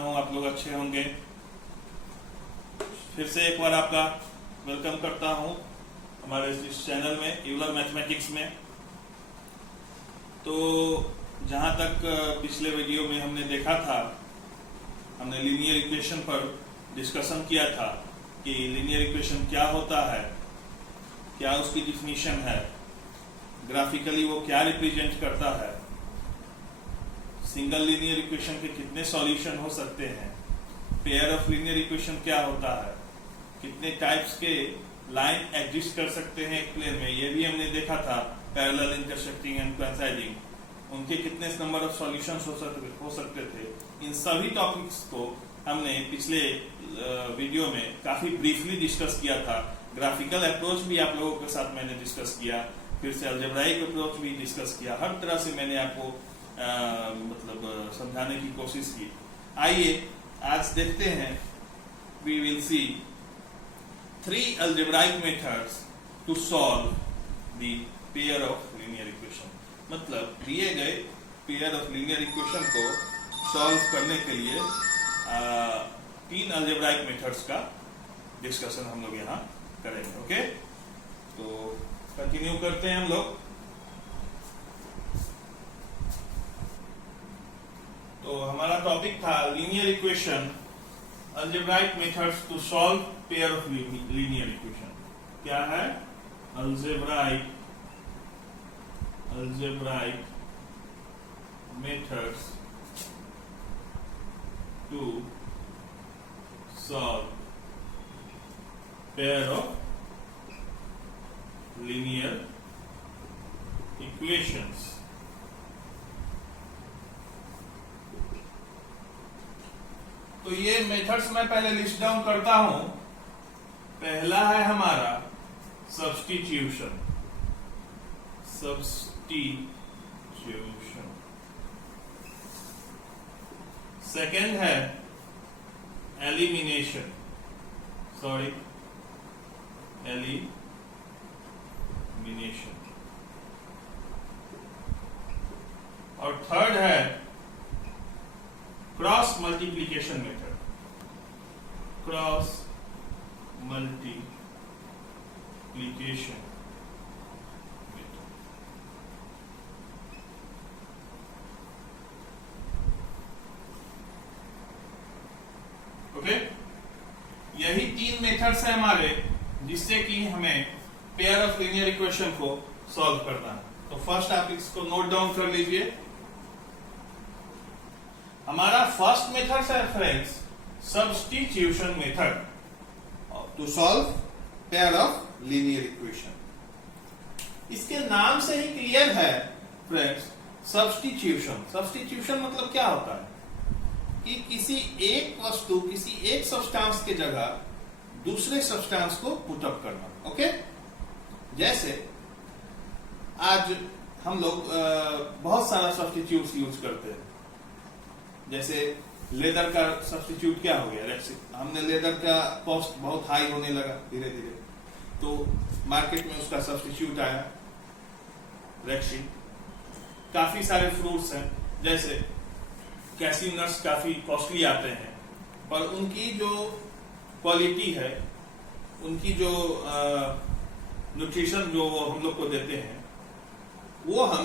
हूँ आप लोग अच्छे होंगे। फिर से एक बार आपका वेलकम करता हूँ हमारे इस चैनल में यूलर मैथमेटिक्स में। तो जहाँ तक पिछले वीडियो में हमने देखा था, हमने लीनियर इक्वेशन पर डिस्कशन किया था कि लीनियर इक्वेशन क्या होता है, क्या उसकी डिफिनीशन है, ग्राफिकली वो क्या रिप्रेजेंट करता है, सिंगल लीनियर इक्वेशन के कितने सॉल्यूशन हो सकते हैं, पेयर ऑफ लीनियर इक्वेशन क्या होता है, कितने टाइप्स के लाइन एग्जिस्ट कर सकते हैं एक प्लेन में, ये भी हमने देखा था। पैरेलल, इंटरसेक्टिंग एंड कोइंसाइडिंग, उनके कितने नंबर ऑफ सॉल्यूशंस हो सकते थे। इन सभी टॉपिक्स को हमने पिछले वीडियो में काफी ब्रीफली डिस्कस किया था। ग्राफिकल अप्रोच भी आप लोगों के साथ मैंने डिस्कस किया, फिर से अलजेब्राइक अप्रोच भी डिस्कस किया। हर तरह से मैंने आपको समझाने की कोशिश की। आइए आज देखते हैं, we will see 3 algebraic methods to solve the pair of linear equation। मतलब दिए गए पेयर ऑफ लीनियर इक्वेशन को सॉल्व करने के लिए 3 algebraic मेथड्स का डिस्कशन हम लोग यहाँ करेंगे। ओके, तो कंटिन्यू करते हैं हम लोग। तो हमारा टॉपिक था linear equation, algebraic methods to solve pair of linear equation। क्या है? algebraic methods to solve pair of linear equations। तो ये मेथड्स मैं पहले लिस्ट डाउन करता हूं। पहला है हमारा सब्स्टिट्यूशन। सेकेंड है एलिमिनेशन, और थर्ड है क्रॉस मल्टीप्लिकेशन मेथड। ओके, यही 3 मेथड्स है हमारे जिससे कि हमें पेयर ऑफ लीनियर इक्वेशन को सॉल्व करना है। तो फर्स्ट आप इसको नोट डाउन कर लीजिए। हमारा फर्स्ट मेथड है friends substitution method to solve pair of linear equation. इसके नाम से ही क्लियर है फ्रेंड्स, सब्स्टिट्यूशन मतलब क्या होता है कि किसी एक वस्तु, किसी एक सब्सटेंस के जगह दूसरे सब्सटेंस को पुटअप करना। ओके, जैसे आज हम लोग बहुत सारा सब्स्टिट्यूट यूज करते हैं। जैसे लेदर का सब्स्टिट्यूट क्या हो गया? रेक्सिन। हमने लेदर का कॉस्ट बहुत हाई होने लगा धीरे धीरे, तो मार्केट में उसका सब्स्टिट्यूट आया रेक्सिन। काफी सारे फ्रूट्स हैं, जैसे कैसी नट्स काफी कॉस्टली आते हैं, पर उनकी जो क्वालिटी है, उनकी जो न्यूट्रिशन जो वो हम लोग को देते हैं, वो हम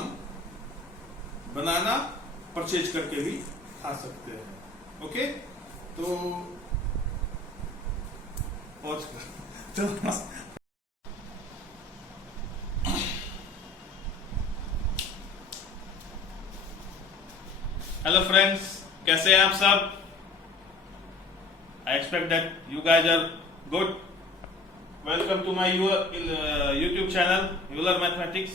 बनाना परचेज करके भी खा सकते हैं। ओके, तो हेलो फ्रेंड्स, कैसे हैं आप सब? I expect that you guys are good. Welcome to my YouTube channel Euler Mathematics।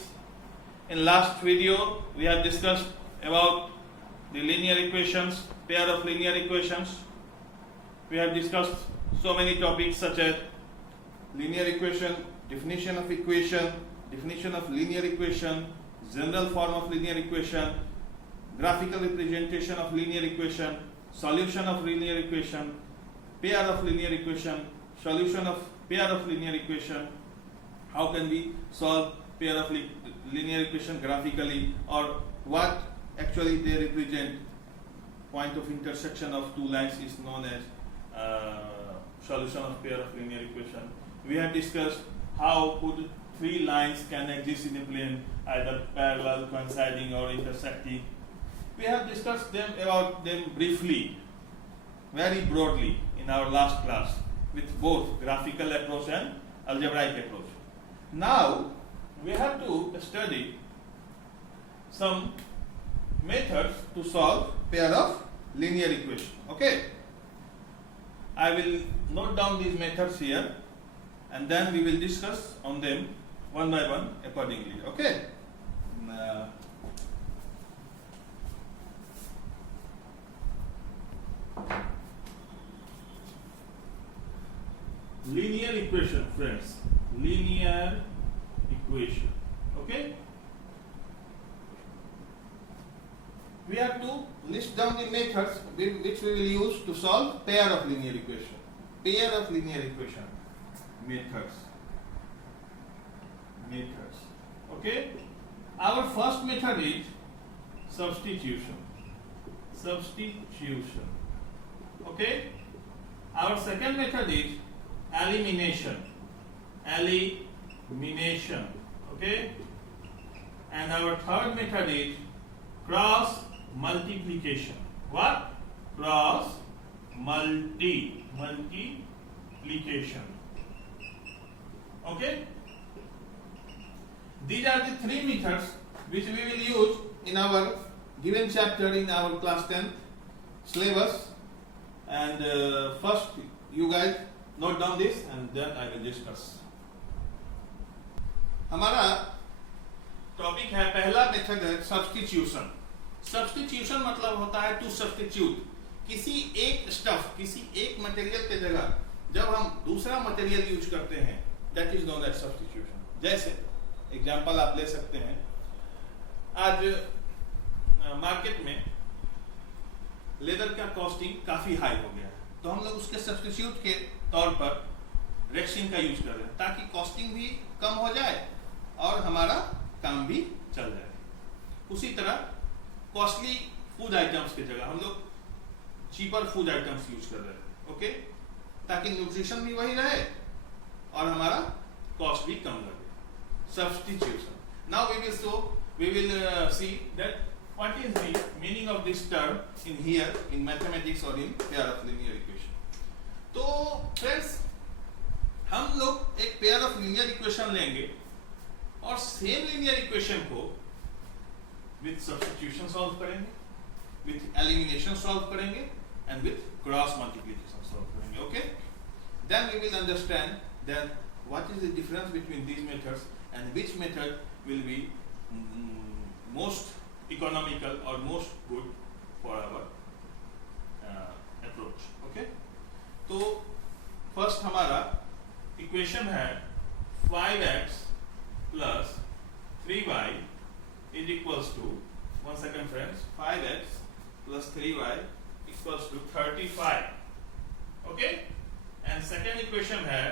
In last video we have discussed about the linear equations, pair of linear equations. We have discussed so many topics such as linear equation, definition of equation, definition of linear equation, general form of linear equation, graphical representation of linear equation, solution of linear equation, pair of linear equation, solution of pair of linear equation, how can we solve pair of linear equation graphically, or what actually they represent point of intersection of two lines is known as solution of pair of linear equation. We have discussed how could three lines can exist in a plane, either parallel, coinciding, or intersecting. We have discussed about them briefly, very broadly in our last class with both graphical approach and algebraic approach. Now we have to study some methods to solve pair of linear equation. Okay, I will note down these methods here and then we will discuss on them one by one accordingly. Okay. Linear equation, friends. Linear equation. Okay. We have to list down the methods which we will use to solve pair of linear equation. Pair of linear equation. Methods. Okay. Our first method is substitution. Okay. Our second method is elimination. Okay. And our third method is cross multiplication. What? Cross multiplication. Okay. These are the three methods which we will use in our given chapter in our class 10 syllabus. And first you guys note down this and then I will discuss. हमारा topic है, पहला method है substitution. Substitution मतलब होता है to substitute. किसी एक material के जगह जब हम दूसरा मटेरियल यूज करते हैं, that is known as substitution. जैसे एग्जांपल आप ले सकते हैं, आज मार्केट में लेदर का कॉस्टिंग काफी हाई हो गया है, तो हम लोग उसके सब्स्टिट्यूट के तौर पर रेक्सिन का यूज कर रहे हैं ताकि कॉस्टिंग भी कम हो जाए और हमारा काम भी चल जाए. उसी तरह कॉस्टली फूड आइटम्स की जगह हम लोग चीपर फूड आइटम्स यूज कर रहे हैं. ओके, ताकि न्यूट्रिशन भी वही रहे और हमारा कॉस्ट भी कम लगे. Substitution. Now we will see that what is the meaning of this term in here in mathematics or in pair of linear equation. तो friends, हम लोग एक pair of linear equation लेंगे और same linear equation को with substitution solve करेंगे, with elimination solve करेंगे and with cross multiplication solve करेंगे. Okay, then we will understand that what is the difference between these methods and which method will be most economical or most good for our approach. Okay, तो first हमारा equation है 5x plus 3y is equals to, one second friends, 5x plus 3y equals to 35. Okay, and second equation है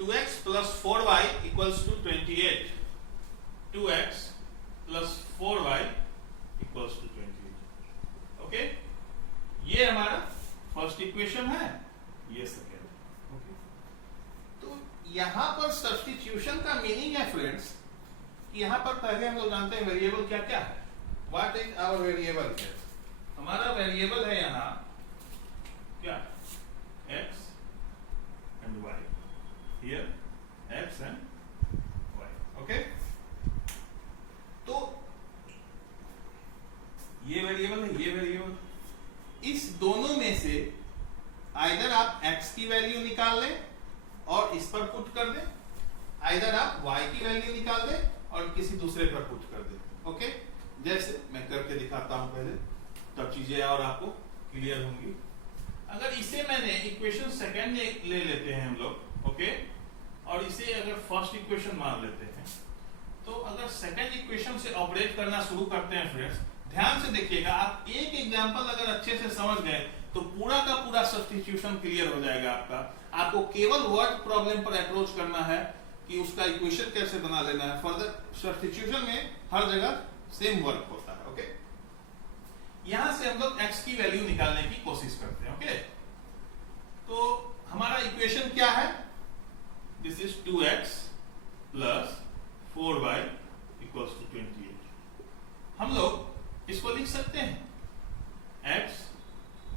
2x plus 4y equals to 28. 2x plus 4y equals to 28. Okay, ये हमारा first equation है, ये second. Okay, तो यहां पर substitution का meaning है फ्रेंड्स कि यहां पर पहले हम लोग जानते हैं वेरिएबल क्या क्या है. What is our variable? हमारा वेरिएबल है यहां क्या? x and y. Here x and y. Okay, तो ये वेरिएबल है, ये वेरिएबल. इस दोनों में से आइदर आप x की वैल्यू निकाल लें और इस पर पुट कर दें, आइदर आप y की वैल्यू निकाल दें और किसी दूसरे पर पुट कर दें. ओके, जैसे मैं करके दिखाता हूं पहले, तब चीजें और आपको क्लियर होंगी. अगर इसे मैंने इक्वेशन सेकेंड ले लेते हैं हम लोग, ओके, और इसे अगर फर्स्ट इक्वेशन मान लेते हैं, तो अगर सेकेंड इक्वेशन से ऑपरेट करना शुरू करते हैं फ्रेंड्स, ध्यान से देखिएगा. आप एक एग्जांपल अगर अच्छे से समझ गए तो पूरा का पूरा सब्स्टिट्यूशन क्लियर हो जाएगा आपका. आपको केवल वर्ड प्रॉब्लम पर अप्रोच करना है कि उसका इक्वेशन कैसे बना लेना है. फर्दर सब्स्टिट्यूशन में हर जगह सेम वर्क होता है. ओके, यहां से हम लोग x की वैल्यू निकालने की कोशिश करते हैं। ओके, तो हमारा इक्वेशन क्या है? This is 2x plus 4y equals to 28। हम लोग इसको लिख सकते हैं x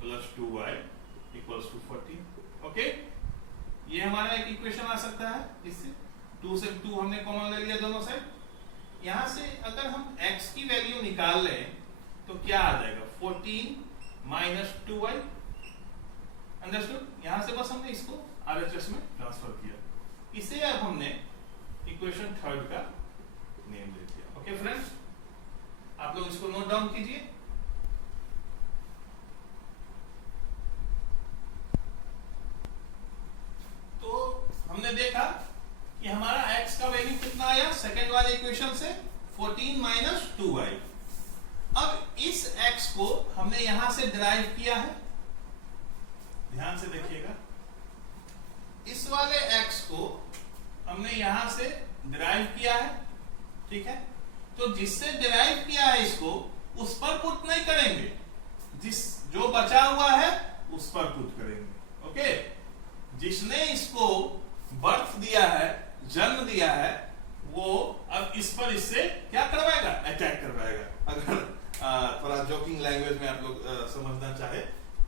plus 2y equals to 14। Okay, ये हमारा एक इक्वेशन आ सकता है। इससे 2 से 2 हमने कॉमन ले लिया दोनों साइड। यहां से अगर हम x की वैल्यू निकाल लें तो क्या आ जाएगा? 14 माइनस 2y। अंडरस्टूड? यहां से बस हमने इसको RHS में ट्रांसफर किया। इसे अब हमने इक्वेशन थर्ड का नेम दे दिया। ओके फ्रेंड्स, आप लोग इसको नोट डाउन कीजिए। तो हमने देखा कि हमारा x का वैल्यू कितना आया सेकेंड वाले इक्वेशन से? 14 माइनस 2y। अब इस x को हमने यहां से डिराइव किया है, ध्यान से देखिएगा। इस वाले x को हमने यहां से डिराइव किया है, ठीक है? तो जिससे डिराइव किया है इसको उस पर पुट नहीं करेंगे, जो बचा हुआ है उस पर पुट करेंगे। ओके, जिसने इसको बर्थ दिया है, जन्म दिया है, वो अब इस पर इससे क्या करवाएगा? अटैक करवाएगा। अगर थोड़ा जोकिंग लैंग्वेज में आप लोग समझना चाहे,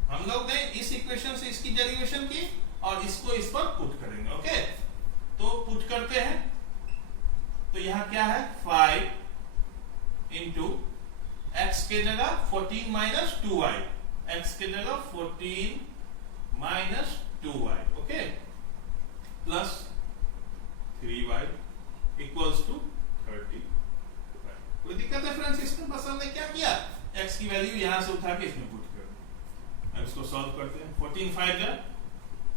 हम लोग ने इस इक्वेशन से इसकी डेरिवेशन की और इसको इस पर पुट करेंगे। ओके, तो पुट करते हैं। तो यहां क्या है? 5 इंटू एक्स के जगह 14 माइनस 2y, एक्स के जगह 14 minus 2y। Okay, plus 3y equals to 30। कोई दिक्कत है फ्रेंड्स इसमें? बस हमने क्या किया? x की वैल्यू यहां से उठा के इसमें पुट कर दी। अब इसको सॉल्व करते हैं। 14 5 जा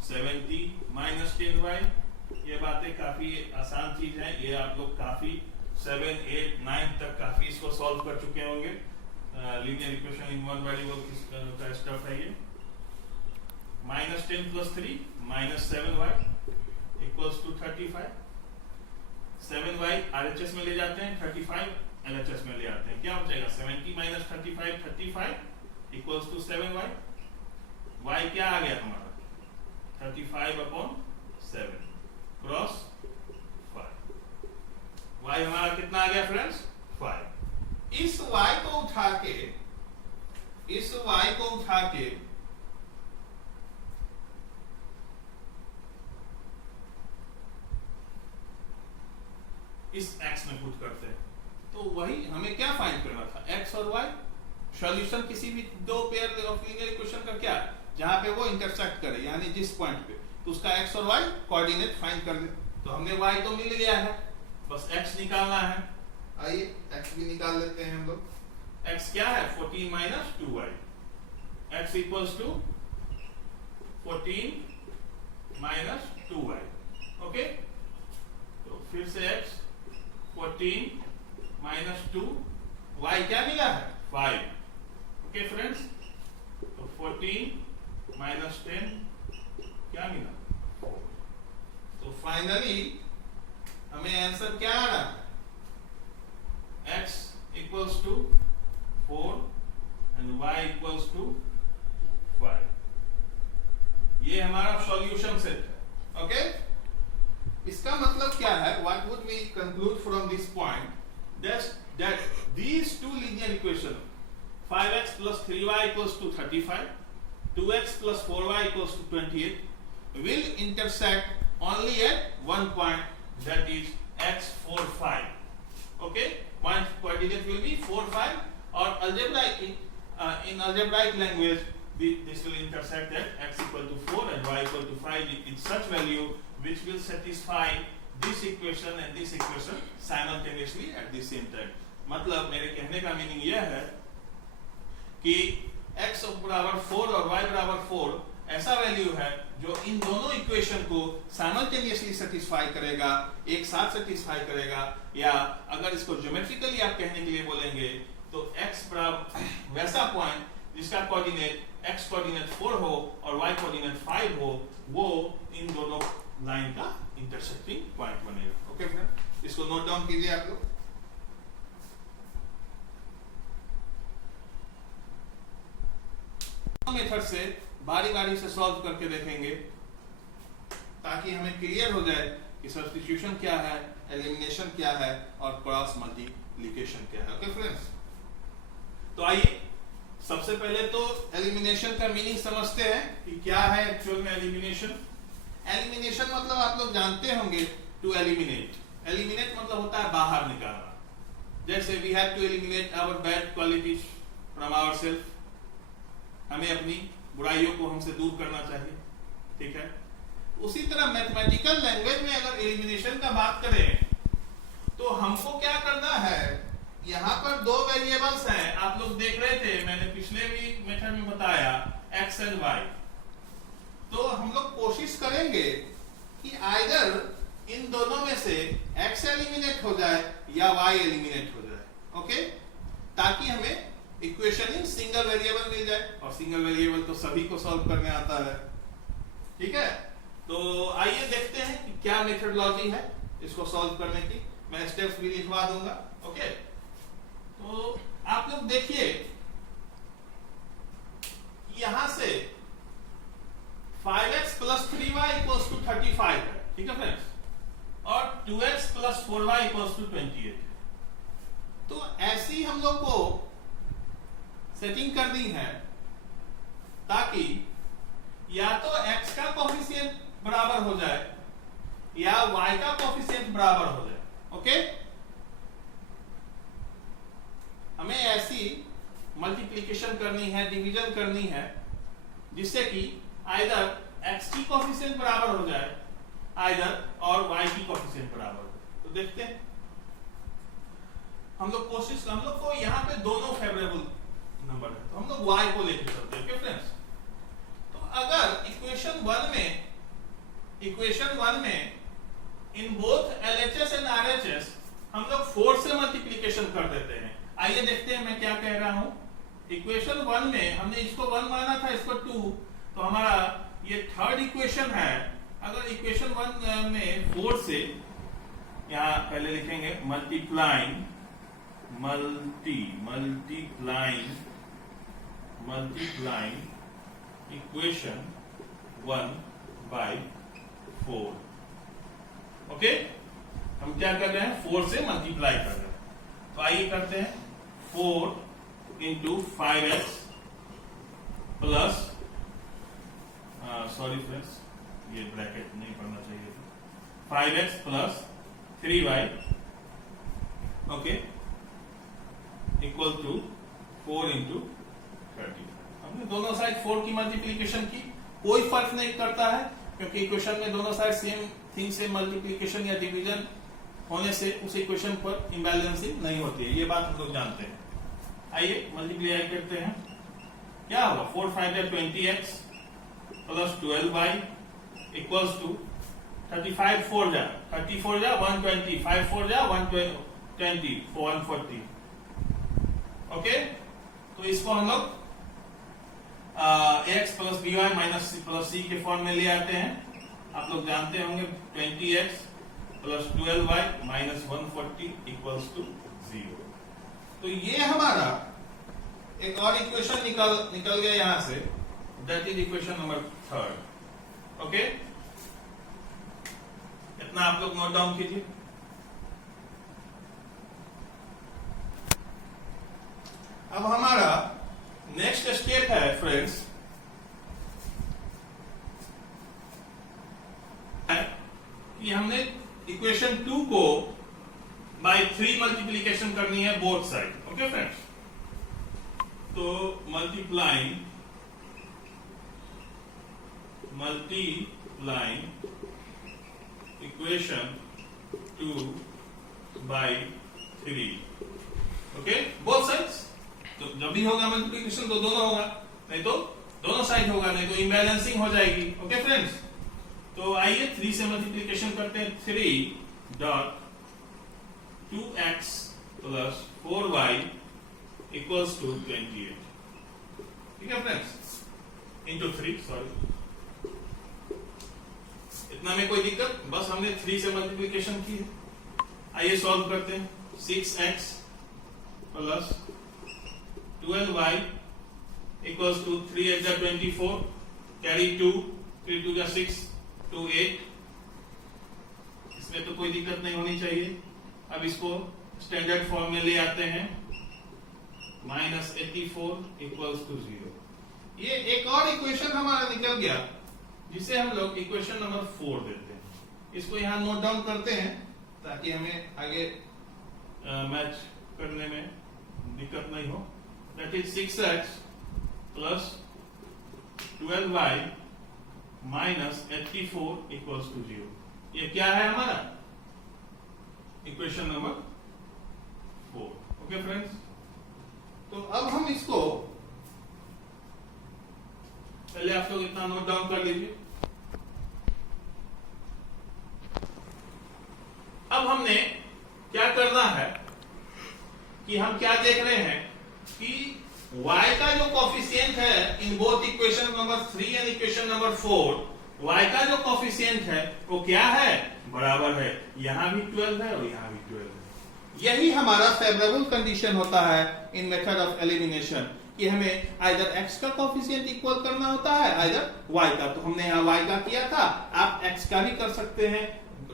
70 माइनस 10y। ये बातें काफी आसान चीज है, ये आप लोग काफी 7 8 9 तक काफी इसको सॉल्व कर चुके होंगे। Linear equation in one variable का स्टफ है ये। Minus 10 plus 3 minus 7y equals to 35। 7y RHS में ले जाते हैं, 35 LHS में ले आते हैं। क्या हो जाएगा? 70 minus 35 35 equals to 7y। y क्या आ गया हमारा? 35 अपॉन 7 क्रॉस 5। y हमारा कितना आ गया फ्रेंड्स? 5। इस y को उठा के इस x में पुट करते हैं। तो वही हमें क्या फाइंड करना था? x और y। सॉल्यूशन किसी भी दो पेयर ऑफ लीनियर इक्वेशन का क्या? जहां पे वो इंटरसेक्ट करे, यानी जिस पॉइंट पे, तो उसका x और y कोऑर्डिनेट फाइंड कर दे। तो हमने y तो मिल गया है, बस x निकालना है। आइए x भी निकाल लेते हैं हम लोग। x क्या है? 14 minus 2y। x equals to 14 minus 2y। Okay, तो फिर से x 14 माइनस 2, y क्या मिला है? 5। ओके फ्रेंड्स, तो 14 माइनस 10 क्या मिला? 4। तो फाइनली हमें आंसर क्या आ रहा है? x equals to 4 and y equals to 5। ये हमारा सॉल्यूशन सेट है। ओके, इसका मतलब क्या है? What would we conclude from this point? That these two linear equations, 5x plus 3y equals to 35, 2x plus 4y equals to 28, will intersect only at one point, that is x 4 5. Okay, point coordinate will be 4 5, or algebraic in algebraic language this will intersect at x equal to 4 and y equal to 5 in such value which will satisfy this equation and this equation simultaneously at the same time. मतलब मेरे कहने का meaning यह है कि x बराबर 4 और y बराबर 4 ऐसा वैल्यू है जो इन दोनों इक्वेशन को साइमल्टेनियसली सेटिस्फाई करेगा, एक साथ सेटिस्फाई करेगा। या अगर इसको ज्योमेट्रिकली आप कहने के लिए बोलेंगे तो x बराबर वैसा पॉइंट जिसका कोऑर्डिनेट x कोऑर्डिनेट 4 हो और y कोऑर्डिनेट 5 हो, वो इन दोनों लाइन का इंटरसेक्टिंग पॉइंट बनेगा। ओके फ्रेंड, इसको नोट डाउन कीजिए आप लोग। मेथड से बारी बारी से सॉल्व करके देखेंगे ताकि हमें क्लियर हो जाए कि सब्स्टिट्यूशन क्या है, एलिमिनेशन क्या है और क्रॉस मल्टीप्लिकेशन क्या है। ओके फ्रेंड्स, तो आइए सबसे पहले तो एलिमिनेशन का मीनिंग समझते हैं कि क्या है एक्चुअल में एलिमिनेशन। एलिमिनेशन मतलब आप लोग जानते होंगे टू एलिमिनेट। एलिमिनेट मतलब होता है बाहर निकालना। जैसे we have to eliminate our bad qualities from ourselves, हमें अपनी बुराइयों को हमसे दूर करना चाहिए, ठीक है। उसी तरह मैथमेटिकल लैंग्वेज में अगर एलिमिनेशन का बात करें तो हमको क्या करना है, यहां पर दो वेरिएबल्स हैं, आप लोग देख रहे थे, मैंने पिछले भी मेथड में बताया x एंड y। तो हम लोग कोशिश करेंगे कि आइदर इन दोनों में से x एलिमिनेट हो जाए या y एलिमिनेट हो जाए, ओके, ताकि हमें इक्वेशन इन सिंगल वेरिएबल मिल जाए। और सिंगल वेरिएबल तो सभी को सॉल्व करने आता है, ठीक है। तो आइए देखते हैं कि क्या मेथडोलॉजी है इसको सॉल्व करने की। मैं स्टेप्स भी लिखवा दूंगा, ओके। तो आप लोग देखिए यहां से 5x plus 3y equals to 35 है, ठीक है फ्रेंड्स, और 2x plus 4y equals to 28। तो ऐसी हम लोग को सेटिंग करनी है ताकि या तो x का कोफिशिएंट बराबर हो जाए या y का कोफिशिएंट बराबर हो जाए, ओके। हमें ऐसी मल्टीप्लिकेशन करनी है, डिवीजन करनी है, जिससे कि आइदर x की कोफिशिएंट बराबर हो जाए आइदर और y की कोफिशिएंट बराबर हो। तो देखते हैं हम लोग को यहां पे दोनों फेवरेबल नंबर है, तो हम लोग y को लेके चलते हैं, ओके फ्रेंड्स। तो अगर इक्वेशन 1 में in both LHS and RHS हम लोग 4 से मल्टीप्लिकेशन कर देते हैं। आइए देखते हैं मैं क्या कह रहा हूं। इक्वेशन 1 में हमने इसको 1 माना था, इसको 2, तो हमारा ये थर्ड इक्वेशन है। अगर इक्वेशन 1 में 4 से, यहां पहले लिखेंगे मल्टीप्लाइंग इक्वेशन 1 बाय 4, ओके। हम क्या कर रहे हैं, 4 से मल्टीप्लाई कर रहे हैं। तो आइए करते हैं 4 into 5x plus, sorry friends ये ब्रैकेट नहीं पढ़ना चाहिए था, 5x plus 3y, okay, equal to 4 into 30। हमने दोनों साइड 4 की मल्टीप्लीकेशन की, कोई फर्क नहीं करता है क्योंकि इक्वेशन में दोनों साइड सेम थिंग से मल्टीप्लीकेशन या डिवीजन होने से उस इक्वेशन पर इम्बैलेंसिंग नहीं होती है, ये बात हम लोग जानते हैं। आइए मल्टीप्लाई करते हैं, क्या होगा 4 5 20x plus 12y equals to 35 4 जा 34 जा 120, 5 4 जा 120 140, ओके। तो इसको हम लोग x plus b y minus plus c के फॉर्म में ले आते हैं। आप लोग जानते होंगे 20x plus 12y minus 140 equals to 0। तो ये हमारा एक और इक्वेशन निकल गया यहां से, that is equation number 3, okay. इतना आप लोग नोट डाउन कीजिए। अब हमारा नेक्स्ट स्टेप है फ्रेंड्स, कि हमने इक्वेशन 2 को बाय 3 मल्टीप्लिकेशन करनी है बोथ साइड, ओके फ्रेंड्स। तो multiplying equation 2 by 3, okay, both sides. तो जब भी होगा मल्टीप्लिकेशन तो दोनों होगा, नहीं तो दोनों साइड होगा, नहीं तो इम्बैलेंसिंग हो जाएगी, ओके फ्रेंड्स। तो आइए 3 से मल्टीप्लिकेशन करते हैं। 3 dot 2x plus 4y equals to 28, ठीक है फ्रेंड्स, इंटू 3, सॉरी, इतना में कोई दिक्कत, बस हमने 3 से मल्टीप्लिकेशन की है। आइए सॉल्व करते हैं। 6x plus 12y equals to 3 8 24, carry 2, 3 2 6, 2 8। इसमें तो कोई दिक्कत नहीं होनी चाहिए। अब इसको स्टैंडर्ड फॉर्म में ले आते हैं, -84 इक्वल्स टू 0। ये एक और इक्वेशन हमारा निकल गया, जिसे हम लोग इक्वेशन नंबर 4 देते हैं। इसको यहां नोट डाउन करते हैं ताकि हमें आगे मैच करने में दिक्कत नहीं हो। That is 6x plus 12y minus 84 equals to 0। ये क्या है हमारा इक्वेशन नंबर 4। ओके फ्रेंड्स, तो अब हम इसको पहले आप लोग इतना नोट डाउन कर लीजिए। अब हमने क्या करना है कि हम क्या देख रहे हैं कि y का जो कोफिशिएंट है in both equation number 3 and equation number 4, y का जो कोफिशिएंट है वो क्या है, बराबर है। यहां भी 12 है और यहां भी 12 है। यही हमारा फेवरेबल कंडीशन होता है इन मेथड ऑफ एलिमिनेशन कि हमें आइदर x का कोफिशिएंट इक्वल करना होता है आइदर y का। तो हमने यहाँ y का किया था, आप x का भी कर सकते हैं।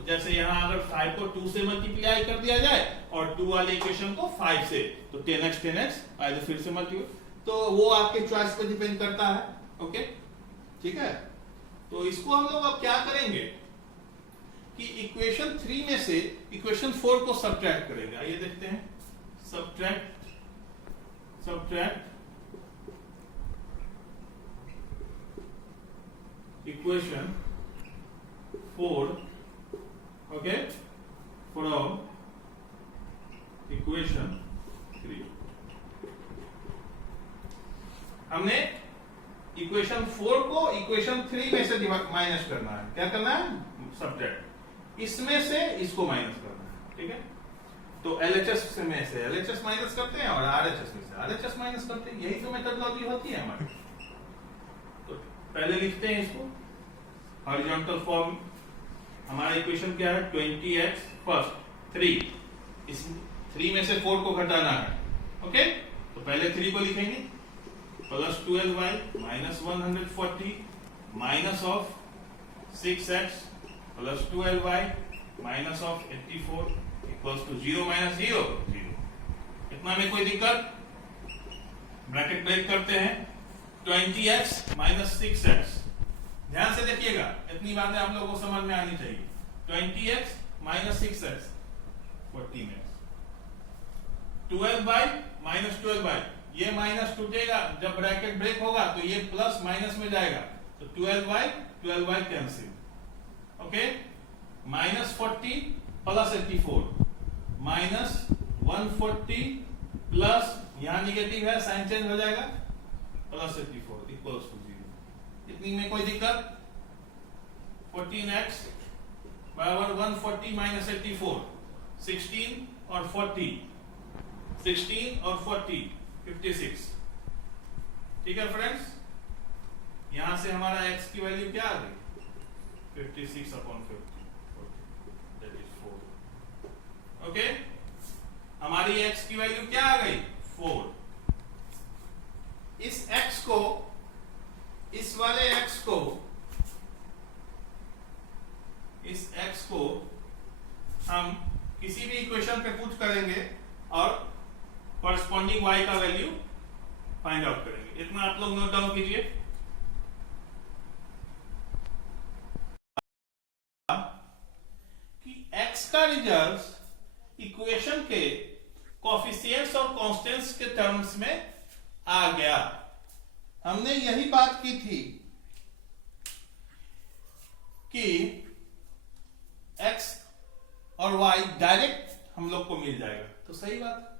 जैसे यहाँ अगर 5 को 2 से मल्टीप्लाई कर दिया जाए और 2 वाले इक्वेशन को 5 से, तो 10x आइदर फिर से मल्टीप्लाई, तो वो आपके चॉइस पे डिपेंड करता है। ओके, ठीक है। तो इसको हम लोग अब क्या करेंगे कि इक्वेशन 3 में से इक्वेशन 4 को सब्ट्रैक्ट करेंगे। आइए देखते हैं, subtract equation 4, okay, from equation 3। हमने इक्वेशन 4 को इक्वेशन 3 में से माइनस करना है। क्या करना है, सब्ट्रैक्ट। इसमें से इसको माइनस करना है, ठीक है। तो LHS में से LHS माइनस करते हैं और RHS में से RHS माइनस करते हैं। यही तो मेथडोलॉजी होती है हमारी। तो पहले लिखते हैं इसको हॉरिजॉन्टल फॉर्म। हमारा इक्वेशन क्या है, 20x फर्स्ट 3, इस 3 में से 4 को घटाना है। ओके, तो पहले 3 को लिखेंगे, plus 12y minus 140 minus of 6x plus 12y minus of 84 equals to 0 minus 0 0। इतना में कोई दिक्कत, ब्रैकेट ब्रेक करते हैं, 20x माइनस 6x। ध्यान से देखिएगा, इतनी बातें आप लोगों को समझ में आनी चाहिए। 20x minus 6x 14x, 12y minus 12y, ये माइनस टूटेगा जब ब्रैकेट ब्रेक होगा तो ये प्लस माइनस में जाएगा, तो 12y cancel. Okay, minus 40 plus 84 minus 140 plus, यहां निगेटिव है साइन चेंज हो जाएगा, प्लस 84 इक्वल्स टू 0। इतनी में कोई दिक्कत, 14x बराबर 140 माइनस 84, 16 और 40, 16 और 40 56। ठीक है फ्रेंड्स, यहां से हमारा x की वैल्यू क्या आ गई, 56/50, दैट इज 4। ओके, हमारी x की वैल्यू क्या आ गई, 4। इस x को, इस वाले x को, इस x को हम किसी भी इक्वेशन पे पुट करेंगे और कॉरस्पॉन्डिंग y का वैल्यू फाइंड आउट करेंगे। इतना आप लोग नोट डाउन कीजिए कि x का रिजल्ट इक्वेशन के कोफिशिएंट्स और कांस्टेंट्स के टर्म्स में आ गया। हमने यही बात की थी कि x और y डायरेक्ट हम लोग को मिल जाएगा, तो सही बात।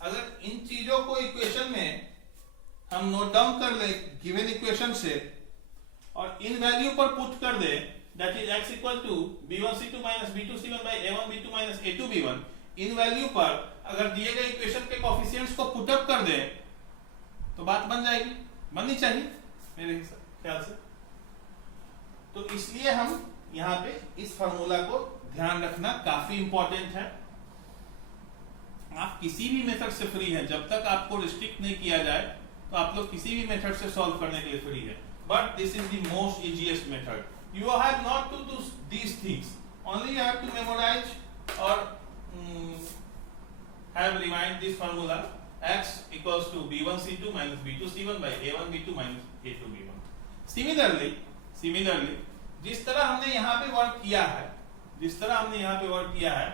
अगर इन चीजों को इक्वेशन में हम नोट डाउन कर ले गिवन इक्वेशन से और इन वैल्यू पर पुट कर दे, that is x equal to b1c2 minus b2c1 by a1b2 minus a2b1, इन वैल्यू पर अगर दिए गए इक्वेशन के कोफिशिएंट्स को पुट अप कर दे तो बात बन जाएगी, बननी चाहिए मेरे ख्याल से। तो इसलिए हम यहां पे इस फार्मूला को ध्यान रखना काफी इंपॉर्टेंट है। आप किसी भी मेथड से फ्री हैं, जब तक आपको रिस्ट्रिक्ट नहीं किया जाए तो आप लोग किसी भी मेथड से सॉल्व करने के लिए फ्री है, but this is the most easiest method. You have not to do these things. Only you have to memorize or have remind this formula. X equals to B1 C2 minus B2 C1 by A1 B2 minus A2 B1. Similarly, जिस तरह हमने यहाँ पे work किया है,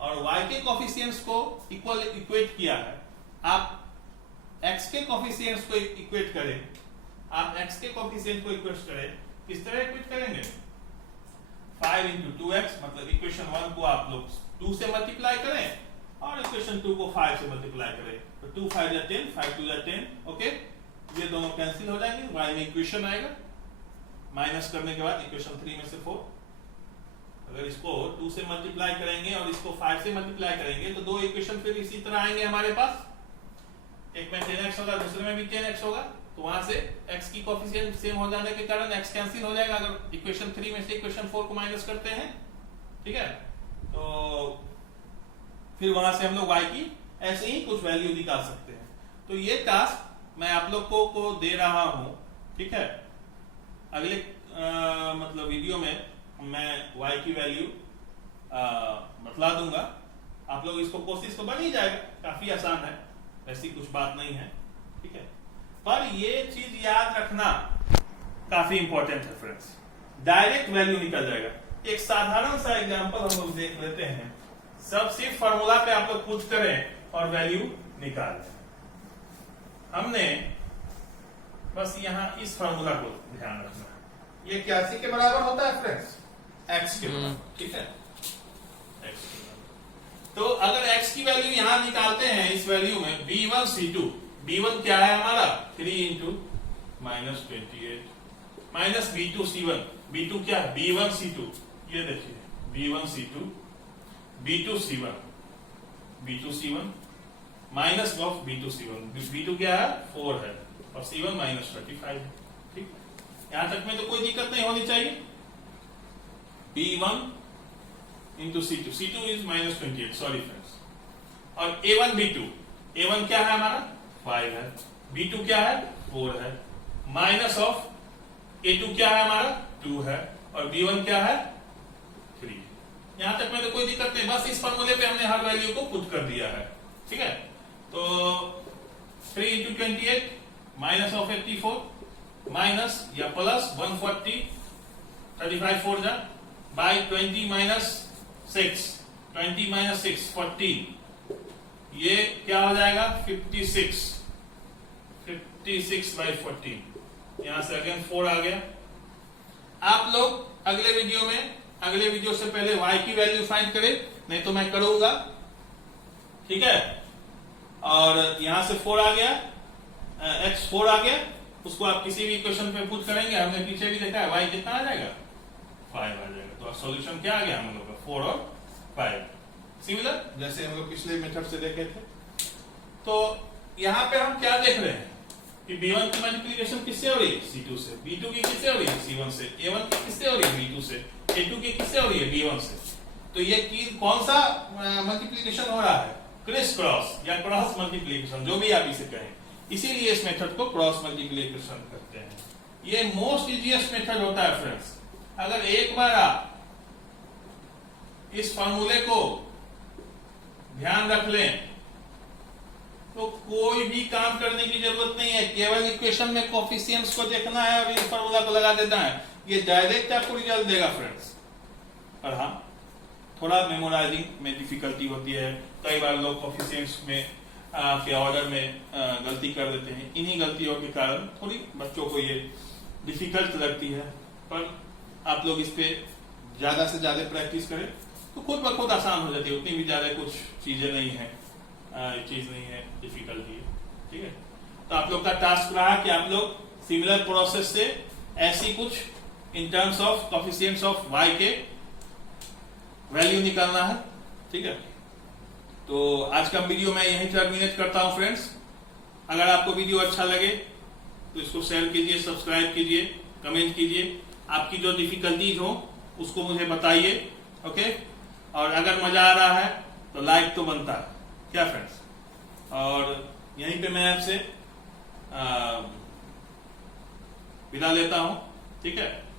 और y के coefficients को इक्वेट किया है, आप x के कोफिशिएंट्स को इक्वेट करें, किस तरह इक्वेट करेंगे? 5 into 2x, मतलब इक्वेशन 1 को आप लोग 2 से मल्टीप्लाई करें और इक्वेशन 2 को 5 से मल्टीप्लाई करें, तो 2 5 या 10, 5 2 या 10. ओके, ये दोनों कैंसिल हो जाएंगे, y में इक्वेशन आएगा, माइनस करने के बाद इक्वेशन 3 में से 4. अगर इसको 2 से मल्टीप्लाई करेंगे और इसको 5 से मल्टीप्लाई करेंगे तो दो इक्वेशन फिर इसी तरह आएंगे हमारे पास. एक में 10x होगा, दूसरे में भी 10x होगा, तो वहां से x की कोफिशिएंट सेम हो जाने के कारण x कैंसिल हो जाएगा अगर इक्वेशन 3 में से इक्वेशन 4 को माइनस करते हैं. ठीक है, तो फिर वहां से हम लोग y की ऐसे ही कुछ वैल्यू निकाल सकते हैं. तो ये टास्क मैं आप लोग को दे रहा हूं. ठीक है, अगले मतलब वीडियो में मैं y की वैल्यू बतला दूंगा. आप लोग इसको कोशिश तो बन ही जाएगा, काफी आसान है, ऐसी कुछ बात नहीं है. ठीक है, पर ये चीज याद रखना काफी इंपॉर्टेंट है फ्रेंड्स. डायरेक्ट वैल्यू निकल जाएगा. एक साधारण सा एग्जांपल हम लोग देख लेते हैं. सब सिर्फ फार्मूला पे आप लोग पुट करें और वैल्यू निकाल लें. हमने बस यहां इस फार्मूला को ध्यान रखना है. ये क्या के बराबर होता है फ्रेंड्स? x के बराबर. ठीक है, x के बराबर. तो अगर x की वैल्यू यहां निकालते हैं इस वैल्यू में B1 C2, B1 क्या है हमारा? 3 into minus 28 minus B2 C1. B2 क्या है? B1 C2. ये देखिए B1 C2, B2 C1 minus of B2 C1. B2 क्या है? 4 है और C1 माइनस 35 है. ठीक, यहां तक में तो कोई दिक्कत नहीं होनी चाहिए. B1 into C2. C2 is minus 28. Sorry friends. और A1 B2. A1 क्या है हमारा? 5 है. B2 क्या है? 4 है. माइनस ऑफ A2 क्या है हमारा? 2 है. और B1 क्या है? 3. यहां तक में तो कोई दिक्कत नहीं, बस इस फॉर्मूले पे हमने हर वैल्यू को पुट कर दिया है. ठीक है, तो 3 into 28 माइनस ऑफ 84 माइनस या प्लस 140, 35 4 जा बाई 20 माइनस 6, 20 माइनस 6 14. ये क्या हो जाएगा? 56 by 14. यहां से अगेन 4 आ गया. आप लोग अगले वीडियो से पहले y की वैल्यू फाइंड करें, नहीं तो मैं करूंगा. ठीक है, और यहां से 4 आ गया, x 4 आ गया, उसको आप किसी भी इक्वेशन पे पुट करेंगे. हमने पीछे भी देखा है y कितना आ जाएगा? 5 आ जाएगा. तो सॉल्यूशन क्या आ गया हम लोग का? 4 और 5. सिमिलर जैसे हम लोग पिछले मेथड से देखे थे. तो यहां पे हम क्या देख रहे हैं कि B1 की मल्टीप्लिकेशन किससे हो रही है? C2 से. B2 की किससे हो रही है? C1 से. A1 की किससे हो रही है? B2 से. A2 की किससे हो रही है? B1 से. तो ये कौन सा मल्टीप्लिकेशन हो रहा है? क्रिस क्रॉस या क्रॉस मल्टीप्लिकेशन, जो भी आप इसे कहें. इसीलिए इस मेथड को क्रॉस मल्टीप्लिकेशन करते हैं. ये मोस्ट इजीएस्ट मेथड होता है फ्रेंड्स. अगर एक बार आप इस फॉर्मूले को ध्यान रख लें तो कोई भी काम करने की जरूरत नहीं है. केवल इक्वेशन में कोफिशिएंट्स को देखना है और इस फॉर्मूला को लगा देना है. ये डायरेक्ट आपको रिजल्ट देगा फ्रेंड्स. पर हाँ, थोड़ा मेमोराइजिंग में डिफिकल्टी होती है. कई बार लोग कोफिशिएंट्स में के ऑर्डर में गलती कर देते हैं. इन्हीं गलतियों के कारण थोड़ी बच्चों को ये डिफिकल्ट लगती है. पर आप लोग इस पे ज्यादा से ज्यादा प्रैक्टिस करें तो खुद ब खुद आसान हो जाती है. उतनी भी ज्यादा कुछ चीजें नहीं है, चीज नहीं है, डिफिकल्टी है. ठीक है, तो आप लोग का टास्क रहा कि आप लोग सिमिलर प्रोसेस से ऐसी कुछ in terms of coefficients of y के वैल्यू निकालना है. ठीक है, तो आज का वीडियो मैं यहीं टर्मिनेट करता हूं फ्रेंड्स. अगर आपको वीडियो अच्छा लगे तो इसको शेयर कीजिए, सब्सक्राइब कीजिए, कमेंट कीजिए. आपकी जो डिफिकल्टीज हो उसको मुझे बताइए. ओके, और अगर मजा आ रहा है तो लाइक तो बनता है क्या फ्रेंड्स. और यहीं पे मैं आपसे विदा लेता हूं, ठीक है।